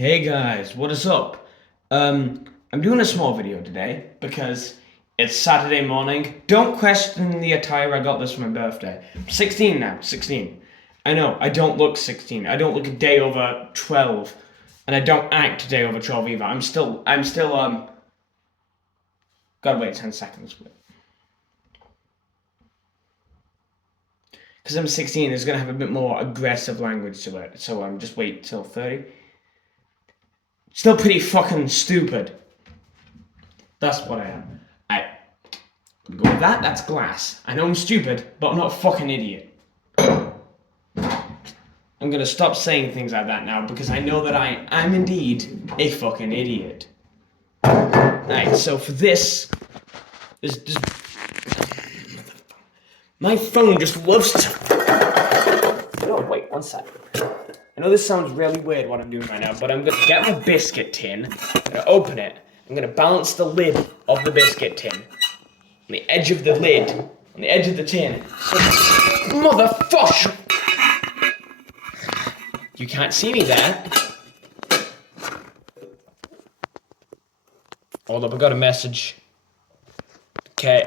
Hey guys, what is up? I'm doing a small video today because it's Saturday morning. Don't question the attire, I got this for my birthday. I'm 16 now, 16. I know, I don't look 16. I don't look a day over 12. And I don't act a day over 12 either. Gotta wait 10 seconds. Because I'm 16, it's gonna have a bit more aggressive language to it. So just wait till 30. Still pretty fucking stupid. That's what I am. Go with that, that's glass. I know I'm stupid, but I'm not a fucking idiot. I'm gonna stop saying things like that now because I know that I'm indeed a fucking idiot. Right, so for this just my phone just loves to. No, wait, one second. I know this sounds really weird what I'm doing right now, but I'm gonna get my biscuit tin, I'm gonna open it, I'm gonna balance the lid of the biscuit tin on the edge of the lid, on the edge of the tin. So, motherfucker! You can't see me there. Hold up, I got a message. Okay,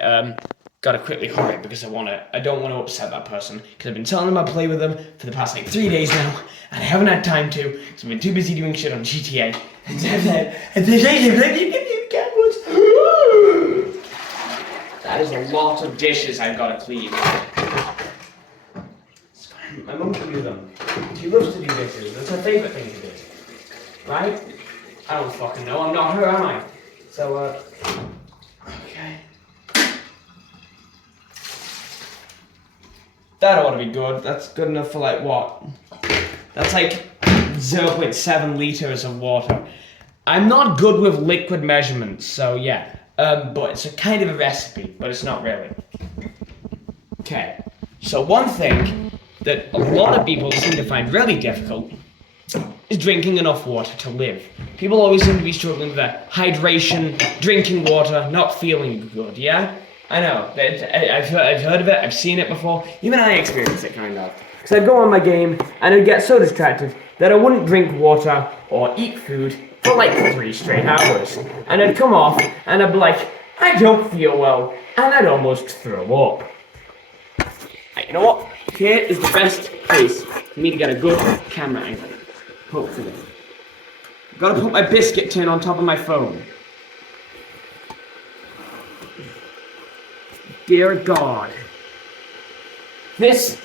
gotta quickly hurry because I don't want to upset that person because I've been telling them I play with them for the past like 3 days now and I haven't had time to because I've been too busy doing shit on GTA. That is a lot of dishes I've got to clean. It's fine. My mum can do them. She loves to do dishes. That's her favourite thing to do. Right? I don't fucking know. I'm not her, am I? So, okay. That ought to be good. That's good enough for like what? That's like 0.7 liters of water. I'm not good with liquid measurements, so yeah. But it's a kind of a recipe, but it's not really. Okay. So one thing that a lot of people seem to find really difficult is drinking enough water to live. People always seem to be struggling with that hydration, drinking water, not feeling good, yeah? I know, I've heard of it, I've seen it before, even I experienced it kind of. Because I'd go on my game and I'd get so distracted that I wouldn't drink water or eat food for like 3 straight hours. And I'd come off and I'd be like, I don't feel well, and I'd almost throw up. Right, you know what? Here is the best place for me to get a good camera angle. Hopefully. I've got to put my biscuit tin on top of my phone. Dear God. This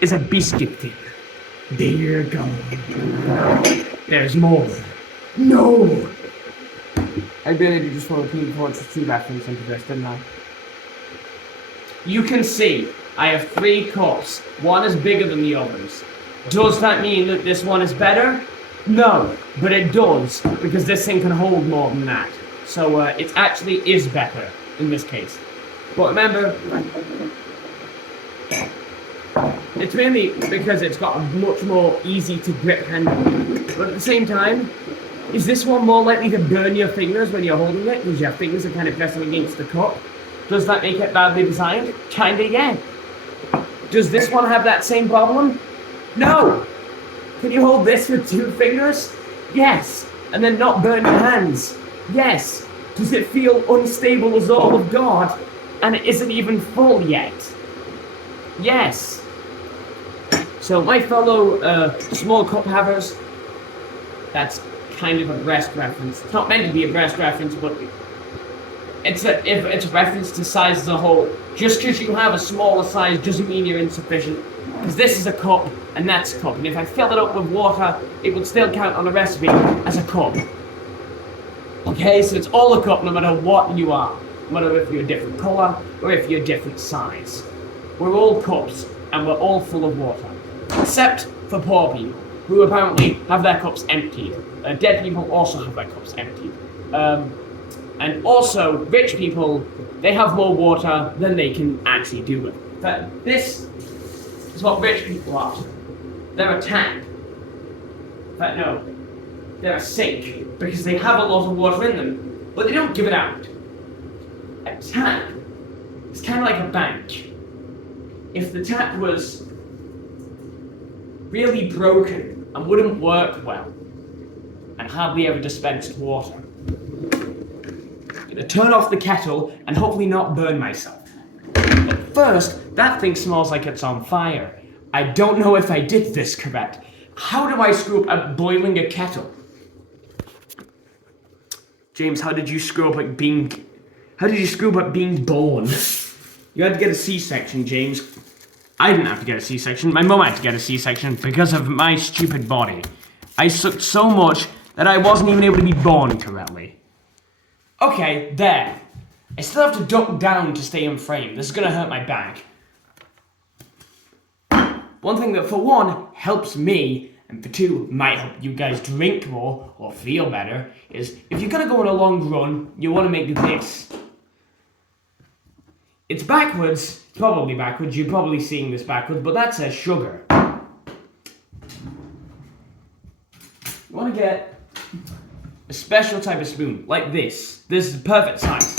is a biscuit tin. Dear God. There's more. No! I really just want to Team Fortress 2 reference into this, didn't I? You can see I have 3 cups. One is bigger than the others. Does that mean that this one is better? No, but it does, because this thing can hold more than that. So it actually is better in this case. But remember, it's mainly because it's got a much more easy to grip handle. But at the same time, is this one more likely to burn your fingers when you're holding it because your fingers are kind of pressing against the cup? Does that make it badly designed? Kinda, yeah. Does this one have that same problem? No! Can you hold this with 2 fingers? Yes. And then not burn your hands? Yes. Does it feel unstable as all of God? And it isn't even full yet? Yes. So my fellow small cup havers, that's kind of a breast reference. It's not meant to be a breast reference, but it's a reference to size as a whole. Just because you have a smaller size doesn't mean you're insufficient. Because this is a cup, and that's a cup. And if I fill it up with water, it would still count on a recipe as a cup. Okay, so it's all a cup no matter what you are. No matter if you're a different colour, or if you're a different size. We're all cups, and we're all full of water. Except for poor people, who apparently have their cups emptied. Dead people also have their cups emptied. And also, rich people, they have more water than they can actually do with. But this is what rich people are. They're a tap. But no, they're a sink, because they have a lot of water in them, but they don't give it out. A tap is kind of like a bank. If the tap was really broken, and wouldn't work well, and hardly ever dispensed water. I'm gonna turn off the kettle and hopefully not burn myself. But first, that thing smells like it's on fire. I don't know if I did this correct. How do I screw up at boiling a kettle? James, how did you screw up at being born? You had to get a C-section, James. I didn't have to get a C-section. My mum had to get a C-section because of my stupid body. I sucked so much that I wasn't even able to be born correctly. Okay, there. I still have to duck down to stay in frame. This is gonna hurt my back. One thing that, for one, helps me, and for two, might help you guys drink more or feel better, is if you're gonna go on a long run, you wanna make this. It's backwards, it's probably backwards, you're probably seeing this backwards, but that says sugar. You wanna get a special type of spoon, like this. This is the perfect size.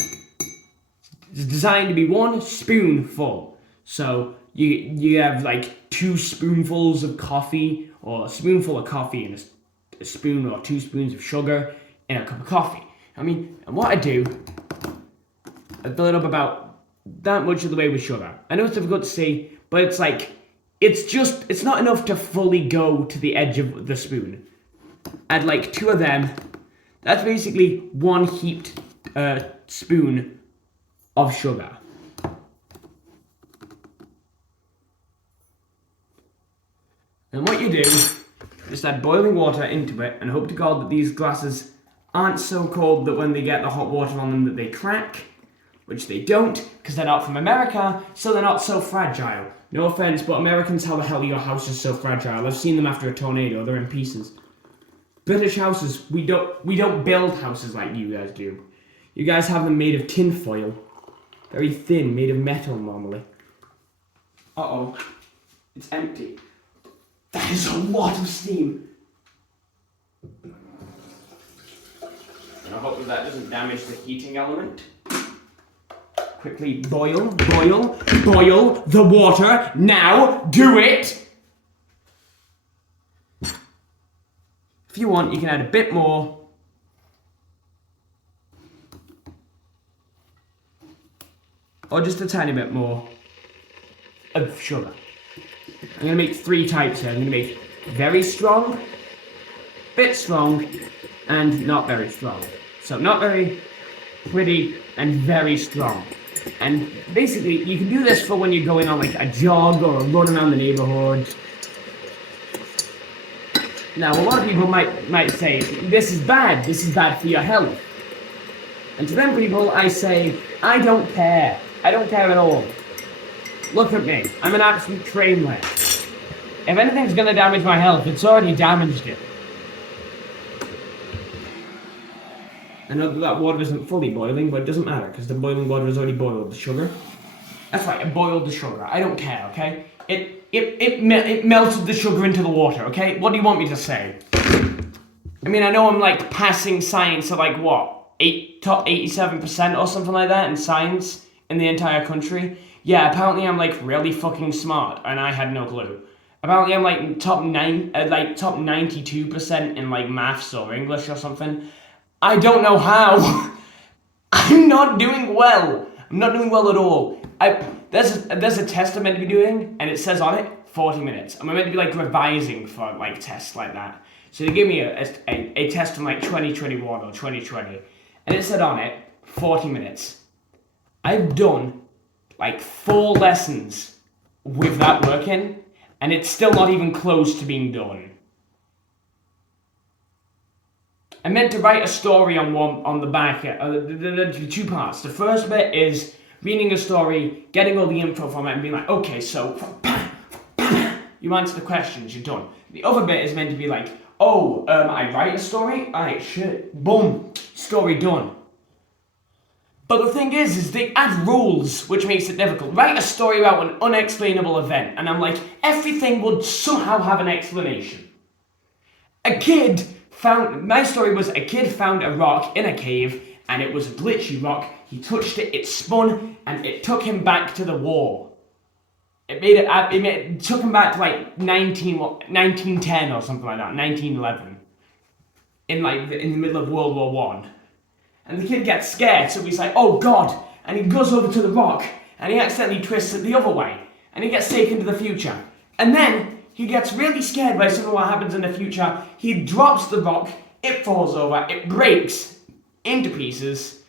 It's designed to be 1 spoonful. So you have like 2 spoonfuls of coffee, or a spoonful of coffee and a spoon or 2 spoons of sugar in a cup of coffee. And what I do, I fill it up about that much of the way with sugar. I know it's difficult to see, but it's like, it's not enough to fully go to the edge of the spoon. Add like 2 of them. That's basically 1 heaped spoon of sugar. And what you do is add boiling water into it and hope to God that these glasses aren't so cold that when they get the hot water on them that they crack, which they don't, because they're not from America, so they're not so fragile. No offense, but Americans, how the hell are your houses so fragile? I've seen them after a tornado, they're in pieces. British houses, we don't build houses like you guys do. You guys have them made of tin foil. Very thin, made of metal normally. Uh-oh. It's empty. That is a lot of steam. And I hope that doesn't damage the heating element. Quickly boil the water. Now, do it! If you want, you can add a bit more. Or just a tiny bit more of sugar. I'm going to make 3 types here. I'm going to make very strong, bit strong, and not very strong. So not very pretty and very strong. And basically, you can do this for when you're going on like a jog or a run around the neighborhood. Now, a lot of people might say, this is bad for your health. And to them people, I say, I don't care. I don't care at all. Look at me. I'm an absolute train wreck. If anything's gonna damage my health, it's already damaged it. I know that water isn't fully boiling, but it doesn't matter, because the boiling water has already boiled the sugar. That's right, it boiled the sugar. I don't care, okay? It melted the sugar into the water, okay? What do you want me to say? I know I'm like passing science at like what? Top 87% or something like that in science in the entire country. Yeah, apparently I'm like really fucking smart, and I had no clue. Apparently I'm like top 92% in like maths or English or something. I don't know how. I'm not doing well. I'm not doing well at all. There's a test I'm meant to be doing, and it says on it 40 minutes. I'm meant to be like revising for like tests like that. So they gave me a test from like 2021 or 2020, and it said on it 40 minutes. I've done like 4 lessons with that working, and it's still not even close to being done. I meant to write a story on the back. There'd be 2 parts. The first bit is reading a story, getting all the info from it, and being like, okay, so you answer the questions, you're done. The other bit is meant to be like, I write a story? Alright, shit, boom, story done. But the thing is they add rules, which makes it difficult. Write a story about an unexplainable event, and I'm like, everything would somehow have an explanation. My story was a kid found a rock in a cave, and it was a glitchy rock. He touched it, it spun, and it took him back to the war. It took him back to like 1910 or something like that, 1911, in the middle of World War One. And the kid gets scared, so he's like, oh god, and he goes over to the rock, and he accidentally twists it the other way, and he gets taken to the future. And then he gets really scared by something what happens in the future. He drops the rock, it falls over, it breaks into pieces.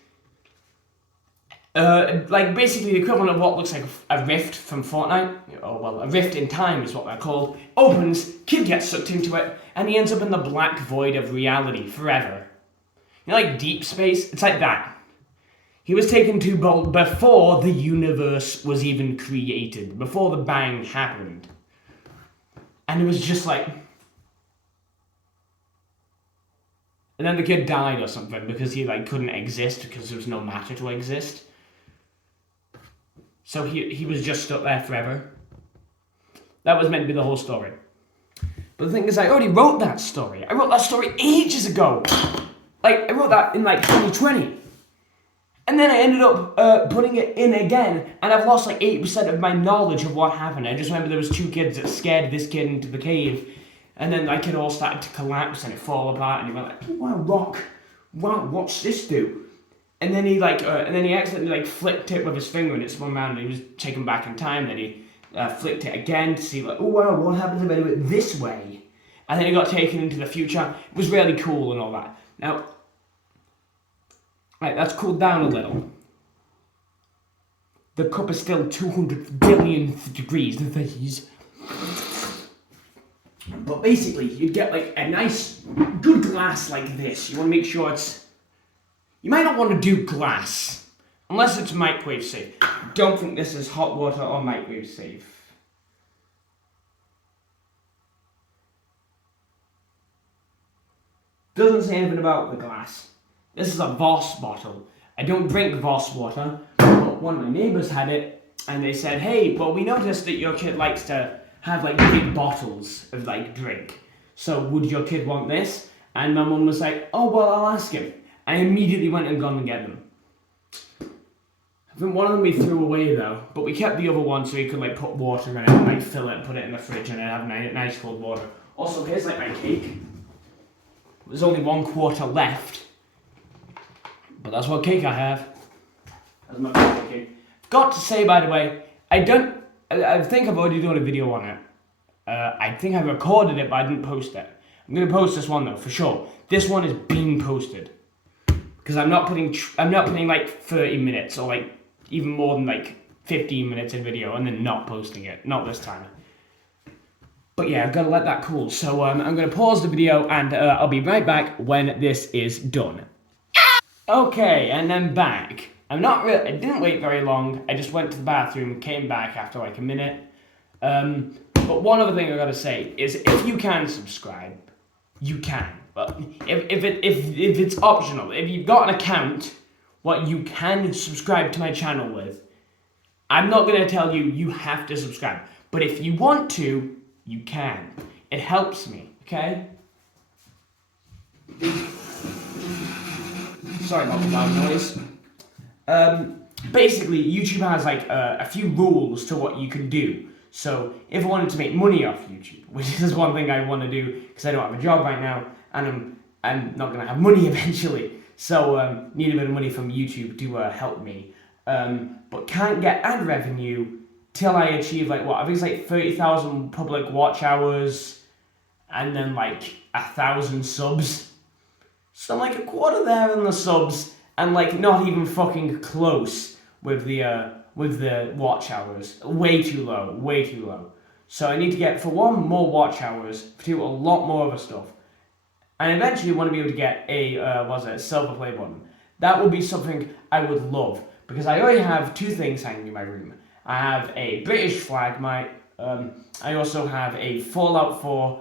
Like basically the equivalent of what looks like a rift from Fortnite. Oh well, a rift in time is what they're called. Opens, kid gets sucked into it, and he ends up in the black void of reality forever. You know, like Deep Space? It's like that. He was taken to before the universe was even created, before the bang happened. And it was just like... And then the kid died or something because he like couldn't exist because there was no matter to exist. So he was just stuck there forever. That was meant to be the whole story. But the thing is, I already wrote that story. I wrote that story ages ago. Like, I wrote that in like 2020. And then I ended up putting it in again, and I've lost like 80% of my knowledge of what happened. I just remember there was 2 kids that scared this kid into the cave, and then like it all started to collapse and it fall apart, and he went like, wow, rock, wow, what's this do? And then he accidentally like flicked it with his finger and it spun around, and he was taken back in time. Then he flicked it again to see like, oh wow, what happens if I do it this way? And then he got taken into the future. It was really cool and all that. Now, right, that's cooled down a little. The cup is still 200 billionth degrees. But basically, you get like a nice, good glass like this. You want to make sure it's... You might not want to do glass, unless it's microwave safe. Don't think this is hot water or microwave safe. Doesn't say anything about the glass. This is a Voss bottle. I don't drink Voss water, but one of my neighbours had it, and they said, hey, well, we noticed that your kid likes to have like big bottles of like drink. So would your kid want this? And my mum was like, oh, well, I'll ask him. I immediately went and gone and get them. I think one of them we threw away though, but we kept the other one so you could like put water in it and like fill it, put it in the fridge, and then have nice cold water. Also, here's like my cake. There's only 1/4 left. But that's what cake I have. That's my favorite cake. Got to say, by the way, I think I've already done a video on it. I think I recorded it, but I didn't post it. I'm gonna post this one though, for sure. This one is being posted. Because I'm not putting like 30 minutes or like even more than like 15 minutes in video and then not posting it. Not this time. But yeah, I've got to let that cool. So I'm going to pause the video and I'll be right back when this is done. Okay, and I'm back. I didn't wait very long. I just went to the bathroom, came back after like a minute. But one other thing I gotta say is if you can subscribe, you can. But if it's optional, if you've got an account, what you can subscribe to my channel with, I'm not gonna tell you you have to subscribe. But if you want to, you can. It helps me, okay? Sorry about the loud noise. Basically, YouTube has like a few rules to what you can do. So if I wanted to make money off YouTube, which is one thing I want to do because I don't have a job right now, and I'm not gonna have money eventually. So need a bit of money from YouTube to help me. But can't get ad revenue till I achieve like what I think it's like 30,000 public watch hours, and then like 1,000 subs. So I'm like a quarter there in the subs, and like not even fucking close with the watch hours. Way too low, way too low. So I need to get, for one, more watch hours, to do a lot more other stuff. And eventually want to be able to get a silver play button. That would be something I would love, because I already have 2 things hanging in my room. I have a British flag, I also have a Fallout 4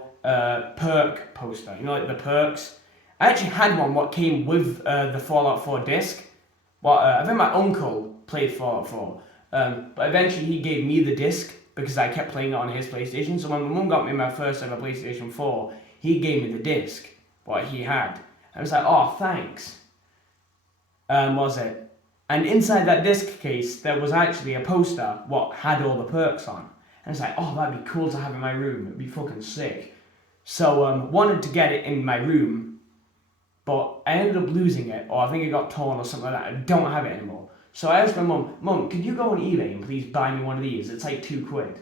perk poster, you know, like the perks. I actually had one what came with the Fallout 4 disc. I think my uncle played Fallout 4, but eventually he gave me the disc because I kept playing it on his PlayStation. So when my mum got me my first ever PlayStation 4, he gave me the disc, what he had. I was like, oh, thanks. And inside that disc case, there was actually a poster what had all the perks on. And it's like, oh, that'd be cool to have in my room. It'd be fucking sick. So, wanted to get it in my room, but I ended up losing it, or I think it got torn or something like that. I don't have it anymore. So I asked my mum, could you go on eBay and please buy me one of these? It's like £2.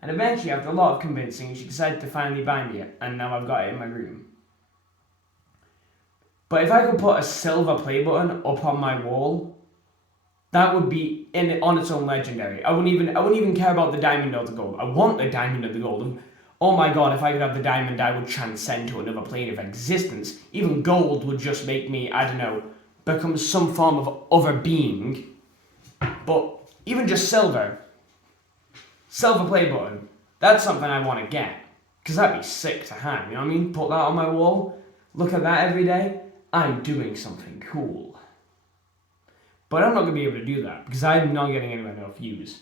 And eventually, after a lot of convincing, she decided to finally buy me it, and now I've got it in my room. But if I could put a silver play button up on my wall, that would be on its own legendary. I wouldn't even care about the diamond or the gold. I want the diamond or the gold. Oh my god, if I could have the diamond, I would transcend to another plane of existence. Even gold would just make me, I don't know, become some form of other being. But even just silver play button, that's something I want to get. Because that'd be sick to have, you know what I mean? Put that on my wall, look at that every day. I'm doing something cool. But I'm not going to be able to do that, because I'm not getting anywhere enough views.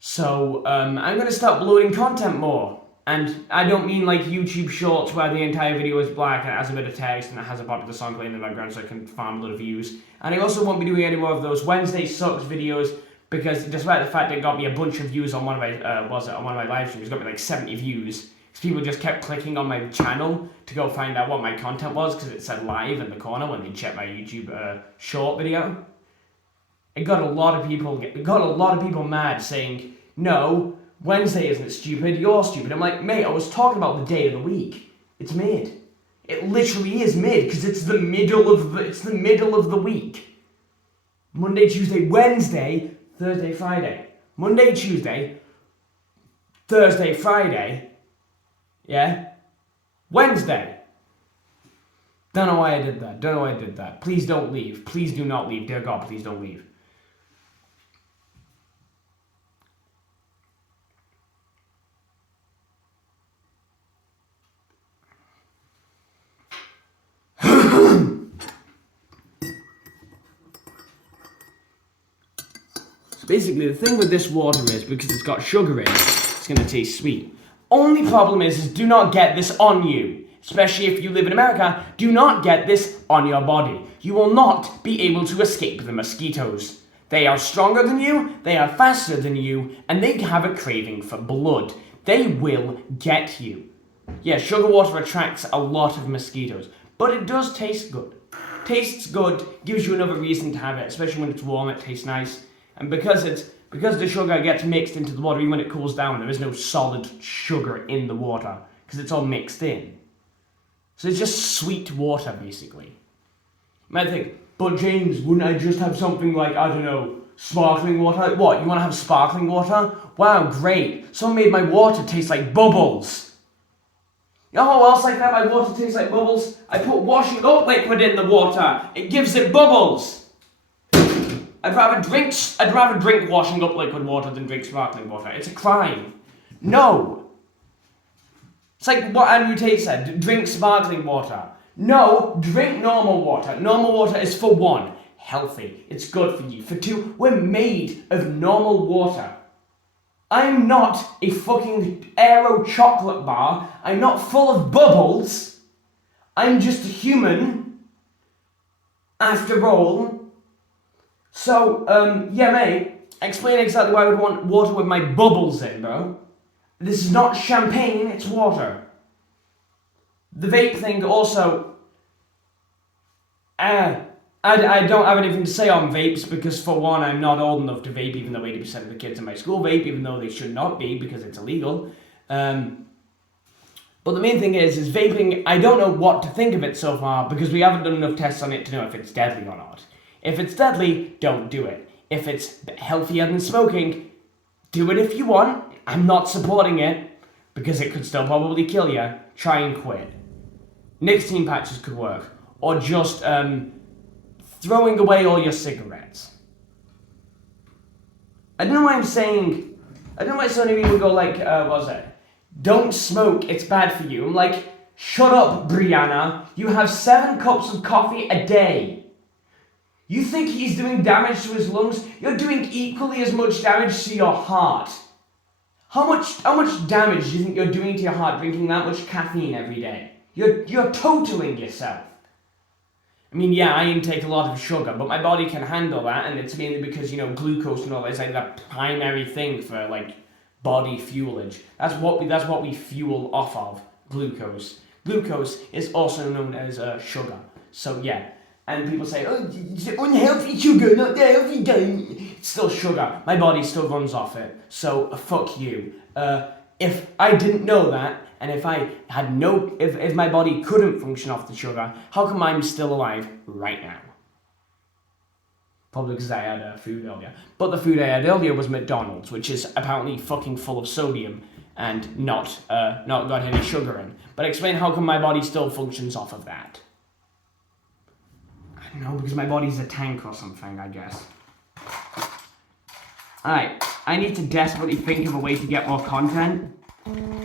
So, I'm going to start uploading content more. And I don't mean like YouTube Shorts where the entire video is black and it has a bit of text and it has a popular song playing in the background so I can farm a lot of views. And I also won't be doing any more of those Wednesday Sucks videos, because despite the fact that it got me a bunch of views on one of my live streams, it got me like 70 views. Because people just kept clicking on my channel to go find out what my content was, because it said live in the corner when they checked my YouTube short video. It got a lot of people mad saying, no, Wednesday isn't stupid, you're stupid. I'm like, mate, I was talking about the day of the week. It's mid. It literally is mid, because it's the middle of the week. Monday, Tuesday, Wednesday, Thursday, Friday. Monday, Tuesday, Thursday, Friday. Yeah? Wednesday. Don't know why I did that. Please don't leave. Please do not leave. Dear God, please don't leave. Basically, the thing with this water is, because it's got sugar in it, it's going to taste sweet. Only problem is do not get this on you. Especially if you live in America, do not get this on your body. You will not be able to escape the mosquitoes. They are stronger than you, they are faster than you, and they have a craving for blood. They will get you. Yeah, sugar water attracts a lot of mosquitoes, but it does taste good. Tastes good, gives you another reason to have it, especially when it's warm, it tastes nice. And because the sugar gets mixed into the water, even when it cools down, there is no solid sugar in the water, because it's all mixed in. So it's just sweet water, basically. You might think, but James, wouldn't I just have something like, I don't know, sparkling water? What, you want to have sparkling water? Wow, great. Someone made my water taste like bubbles. You know how else I can have my water taste like bubbles? I put washing up liquid in the water. It gives it bubbles. I'd rather drink washing up liquid water than drink sparkling water. It's a crime. No. It's like what Andrew Tate said, drink sparkling water. No, drink normal water. Normal water is, for one, healthy. It's good for you. For two, we're made of normal water. I'm not a fucking Aero chocolate bar. I'm not full of bubbles. I'm just a human. After all. So, yeah, mate, explain exactly why I would want water with my bubbles in, bro. This is not champagne, it's water. The vape thing also, I don't have anything to say on vapes, because for one, I'm not old enough to vape, even though 80% of the kids in my school vape, even though they should not be, because it's illegal. But the main thing is vaping, I don't know what to think of it so far, because we haven't done enough tests on it to know if it's deadly or not. If it's deadly, don't do it. If it's healthier than smoking, do it if you want. I'm not supporting it, because it could still probably kill you. Try and quit. Nicotine patches could work. Or just throwing away all your cigarettes. I don't know why so many people go like, don't smoke, it's bad for you. I'm like, shut up, Brianna. You have 7 cups of coffee a day. You think he's doing damage to his lungs? You're doing equally as much damage to your heart. How much damage do you think you're doing to your heart drinking that much caffeine every day? You're totaling yourself. I mean, yeah, I intake a lot of sugar, but my body can handle that, and it's mainly because, glucose and all that is like the primary thing for, like, body fuelage. That's what we fuel off of, glucose. Glucose is also known as sugar. So, yeah. And people say, oh, it's unhealthy sugar, not the healthy thing. It's still sugar. My body still runs off it. So, fuck you. If I didn't know that, and if I had if my body couldn't function off the sugar, how come I'm still alive right now? Probably because I had food earlier. But the food I had earlier was McDonald's, which is apparently fucking full of sodium and not got any sugar in. But explain how come my body still functions off of that. I don't know, because my body's a tank or something, I guess. Alright, I need to desperately think of a way to get more content.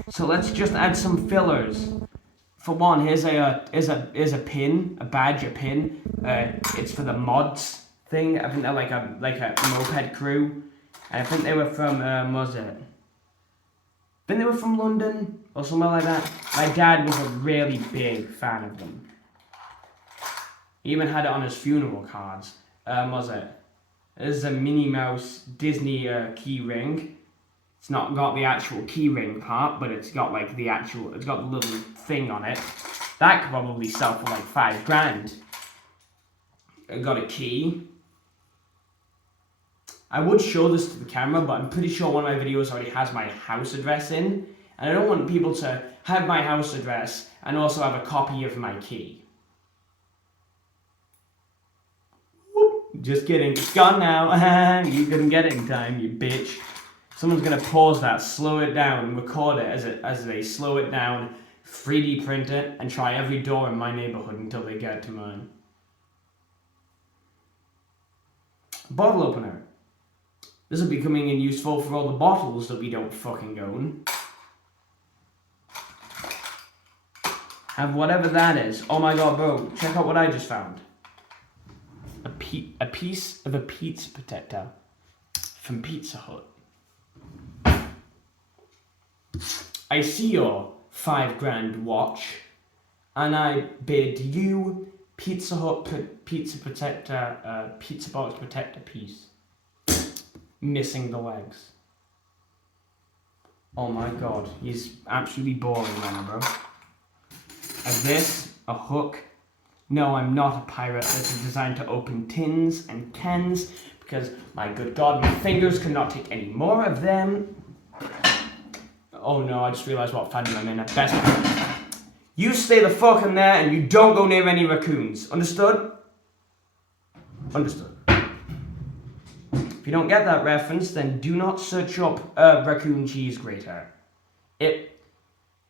So let's just add some fillers. For one, here's a pin, a badge, a pin. It's for the mods thing. I think they're like a moped crew. And I think they were from what was it? I think they were from London or somewhere like that. My dad was a really big fan of them. He even had it on his funeral cards. What was it? This is a Minnie Mouse Disney key ring. It's not got the actual key ring part, but it's got like it's got the little thing on it. That could probably sell for like $5,000. I got a key. I would show this to the camera, but I'm pretty sure one of my videos already has my house address in. And I don't want people to have my house address and also have a copy of my key. Just kidding, it's gone now. You couldn't get it in time, you bitch. Someone's gonna pause that, slow it down, and record it as they slow it down, 3D print it, and try every door in my neighborhood until they get to mine. Bottle opener. This will be coming in useful for all the bottles that we don't fucking own. Have whatever that is. Oh my god, bro, check out what I just found. A piece of a pizza protector from Pizza Hut. I see your $5,000 watch, and I bid you Pizza Hut pizza protector, pizza box protector piece. Missing the legs. Oh my god, he's absolutely boring right now, bro. A hook. No, I'm not a pirate. This is designed to open tins and cans, because, my good god, my fingers cannot take any more of them. Oh no, I just realised what fandom I'm in at best. You stay the fuck in there and you don't go near any raccoons. Understood? Understood. If you don't get that reference, then do not search up raccoon cheese grater. It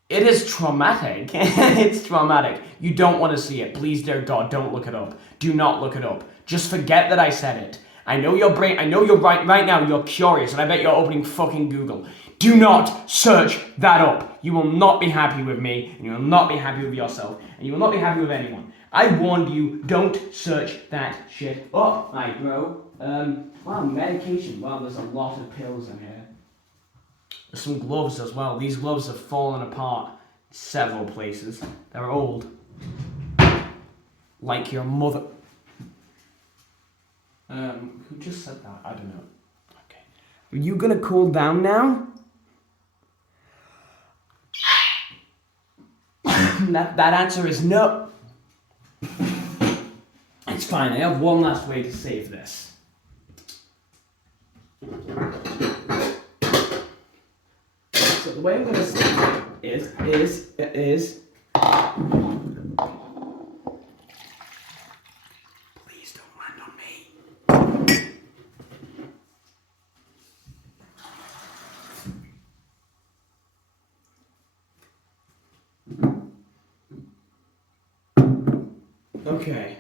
is traumatic. It's traumatic. You don't want to see it. Please, dear God, don't look it up. Do not look it up. Just forget that I said it. I know your brain, I know you're right now, you're curious, and I bet you're opening fucking Google. Do not search that up. You will not be happy with me, and you will not be happy with yourself, and you will not be happy with anyone. I warned you, don't search that shit up, my bro. Wow, medication. Wow, there's a lot of pills in here. There's some gloves as well. These gloves have fallen apart several places. They're old. Like your mother. Who just said that? I don't know. Okay. Are you gonna cool down now? that answer is no. It's fine. I have one last way to save this. So the way I'm gonna save it is please don't land on me. Okay.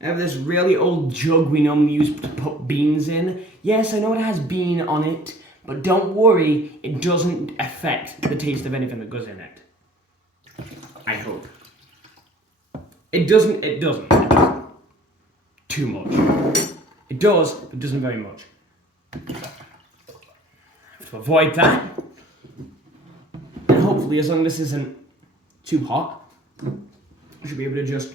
I have this really old jug we normally use to put beans in. Yes, I know it has bean on it, but don't worry, it doesn't affect the taste of anything that goes in it. I hope. It doesn't. Too much. It does, but doesn't very much. To avoid that, hopefully, as long as this isn't too hot, I should be able to just...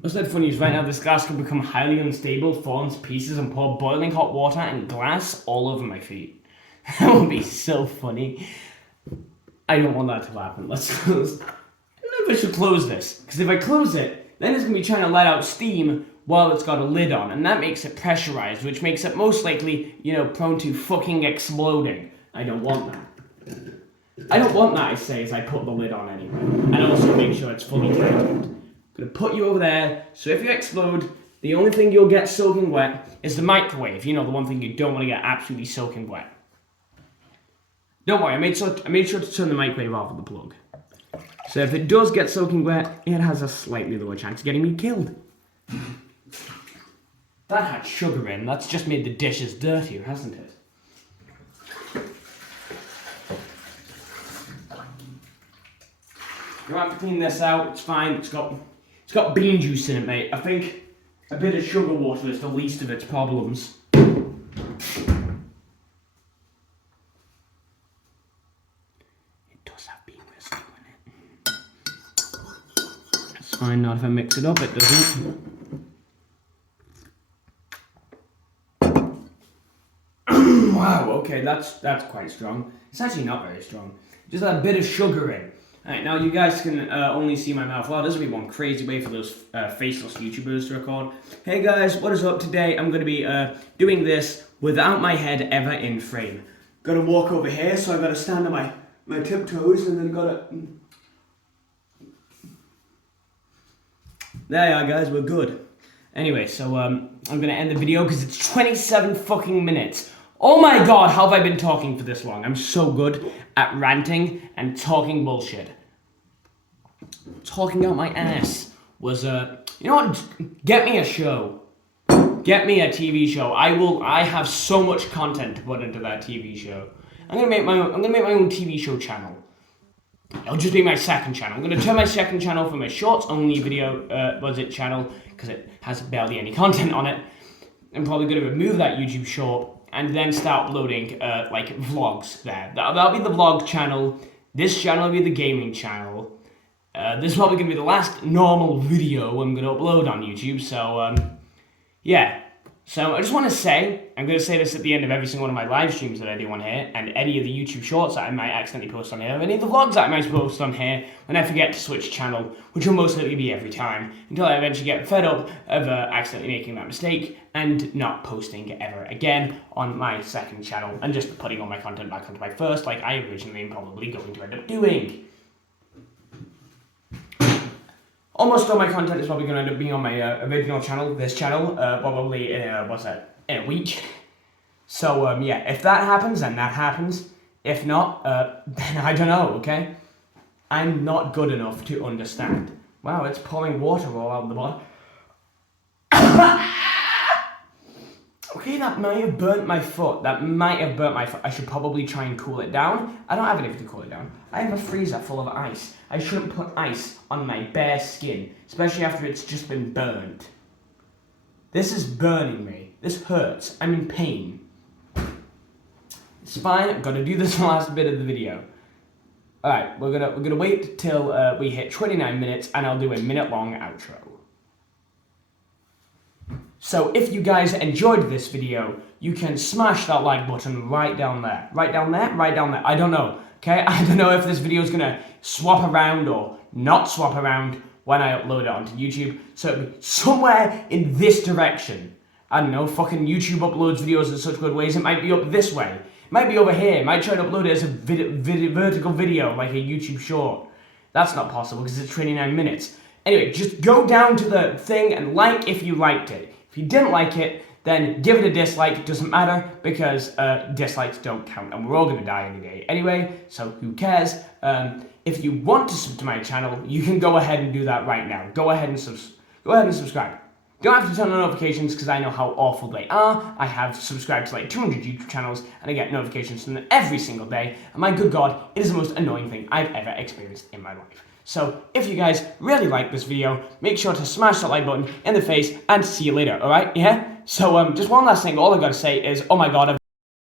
What's that funny is right now this glass can become highly unstable, fall into pieces, and pour boiling hot water and glass all over my feet. That would be so funny. I don't want that to happen. Let's close. I don't know if I should close this, because if I close it, then it's going to be trying to let out steam while it's got a lid on, and that makes it pressurized, which makes it most likely, prone to fucking exploding. I don't want that. I don't want that, I say, as I put the lid on anyway. And also make sure it's fully tightened. I'm going to put you over there, so if you explode, the only thing you'll get soaking wet is the microwave. The one thing you don't want to get absolutely soaking wet. Don't worry, I made sure to turn the microwave off with the plug. So if it does get soaking wet, it has a slightly lower chance of getting me killed. That had sugar in, that's just made the dishes dirtier, hasn't it? You have to clean this out, it's fine, it's got bean juice in it, mate. I think a bit of sugar water is the least of its problems. It's fine, not if I mix it up, it doesn't. Wow, okay, that's quite strong. It's actually not very strong. Just a bit of sugar in. Alright, now you guys can only see my mouth. Wow, this would be one crazy way for those faceless YouTubers to record. Hey guys, what is up? Today I'm going to be doing this without my head ever in frame. Gotta walk over here, so I've got to stand on my tiptoes, and then gotta... There you are, guys, we're good. Anyway, so I'm gonna end the video because it's 27 fucking minutes. Oh my god, how have I been talking for this long? I'm so good at ranting and talking bullshit. Talking out my ass was, you know what? Get me a show. Get me a TV show. I have so much content to put into that TV show. I'm gonna make my own TV show channel. It'll just be my second channel. I'm going to turn my second channel from a shorts only video channel, because it has barely any content on it. I'm probably going to remove that YouTube short and then start uploading vlogs there. That'll be the vlog channel. This channel will be the gaming channel. This is probably going to be the last normal video I'm going to upload on YouTube. So yeah. So I just want to say, I'm going to say this at the end of every single one of my live streams that I do on here, and any of the YouTube shorts that I might accidentally post on here, any of the vlogs that I might post on here, when I forget to switch channel, which will most likely be every time, until I eventually get fed up of accidentally making that mistake, and not posting ever again on my second channel, and just putting all my content back onto my first, like I originally am probably going to end up doing. Almost all my content is probably going to end up being on my original channel, this channel, probably in a week. So, yeah, if that happens, then that happens. If not, then I don't know, okay? I'm not good enough to understand. Wow, it's pouring water all out of the bottom. Okay, that might have burnt my foot. I should probably try and cool it down. I don't have anything to cool it down. I have a freezer full of ice. I shouldn't put ice on my bare skin, especially after it's just been burnt. This is burning me. This hurts. I'm in pain. It's fine. I've got to do this last bit of the video. All right, we're gonna wait till we hit 29 minutes, and I'll do a minute-long outro. So if you guys enjoyed this video, you can smash that like button right down there. Right down there? Right down there. I don't know, okay? I don't know if this video is going to swap around or not swap around when I upload it onto YouTube. So it'll be somewhere in this direction. I don't know, fucking YouTube uploads videos in such good ways. It might be up this way. It might be over here. It might try to upload it as a vertical video, like a YouTube short. That's not possible because it's 29 minutes. Anyway, just go down to the thing and like if you liked it. If you didn't like it, then give it a dislike. It doesn't matter because dislikes don't count, and we're all gonna die any day anyway. So who cares? If you want to sub to my channel, you can go ahead and do that right now. Go ahead and subscribe. Don't have to turn on notifications because I know how awful they are. I have subscribed to like 200 YouTube channels and I get notifications from them every single day. And my good God, it is the most annoying thing I've ever experienced in my life. So if you guys really like this video, make sure to smash that like button in the face and see you later, alright? Yeah? So just one last thing, all I gotta say is, oh my God,